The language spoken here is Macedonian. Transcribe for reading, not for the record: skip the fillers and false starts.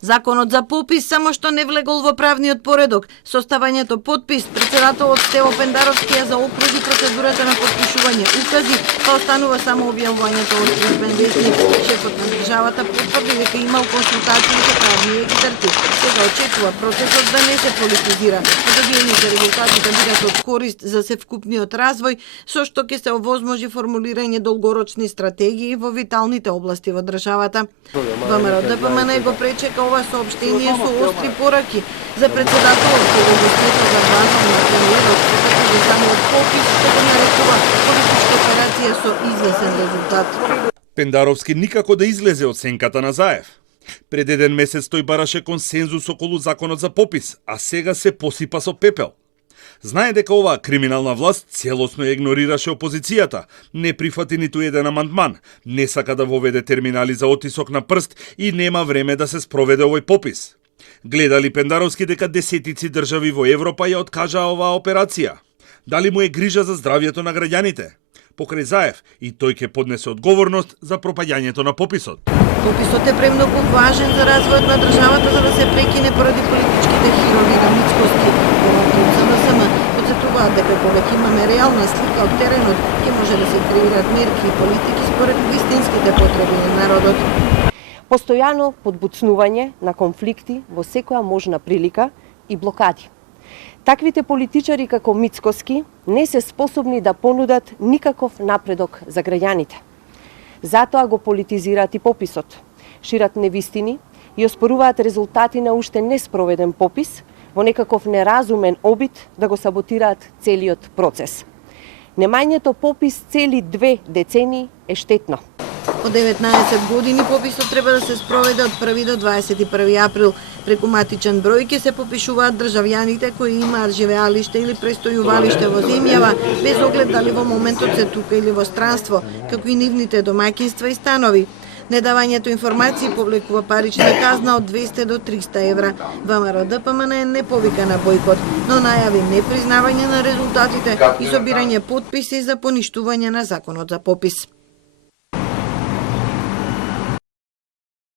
Законот за попис само што не влегол во правниот поредок. Составањето подпис, председателот Стево Пендаровски ја заокружи процедурата на подпишување укази, па останува само објавувањето од службен весник. Шефот на државата потврди дека имал консултации со правни експерти. Сега очекува процесот да не се политизира. Добиените резултати да бидат од корист за севкупниот развој, со што ќе се овозможи формулирање долгорочни стратегии во виталните области во државата. ВМРО ДПМН го пречека ова соопштение со остри пораки за председателот кој го сметна за важно на премиерот, како за самиот попис што го нарекува политичка операција со извесен резултат. Пендаровски никако да излезе од сенката на Заев. Пред еден месец тој бараше консензус околу законот за попис, а сега се посипа со пепел. Знае дека оваа криминална власт целосно игнорираше опозицијата, не прифати ниту еден амандман, не сака да воведе терминали за отисок на прст и нема време да се спроведе овој попис. Гледали Пендаровски дека десетици држави во Европа ја откажаа оваа операција? Дали му е грижа за здравјето на граѓаните? Покрај Заев и тој ќе поднесе одговорност за пропаѓањето на пописот. Пописот е премногу важен за развојот на државата за да се прекине поради политичките хирови на Мицкоски. Подсетуваат дека кога ќе имаме реална слика од теренот, ќе може да се креираат мерки и политики според вистинските потреби на народот. Постојано подбуцнување на конфликти во секоја можна прилика и блокади. Таквите политичари како Мицкоски не се способни да понудат никаков напредок за граѓаните. Затоа го политизираат и пописот, шират невистини и оспоруваат резултати на уште неспроведен попис во некаков неразумен обид да го саботираат целиот процес. Немањето попис цели 2 децении е штетно. Од 19 години пописот треба да се спроведе од 1 до 21 април. Преку матичен број ќе се попишуваат државјаните кои имаат живеалиште или престојувалиште во земјава, без оглед дали во моментот се тука или во странство, како и нивните домаќинства и станови. Недавањето информации повлекува парична казна од 200 до 300 евра. ВМРО ДПМН не повика на бојкот, но најави непризнавање на резултатите и собирање потписи за поништување на законот за попис.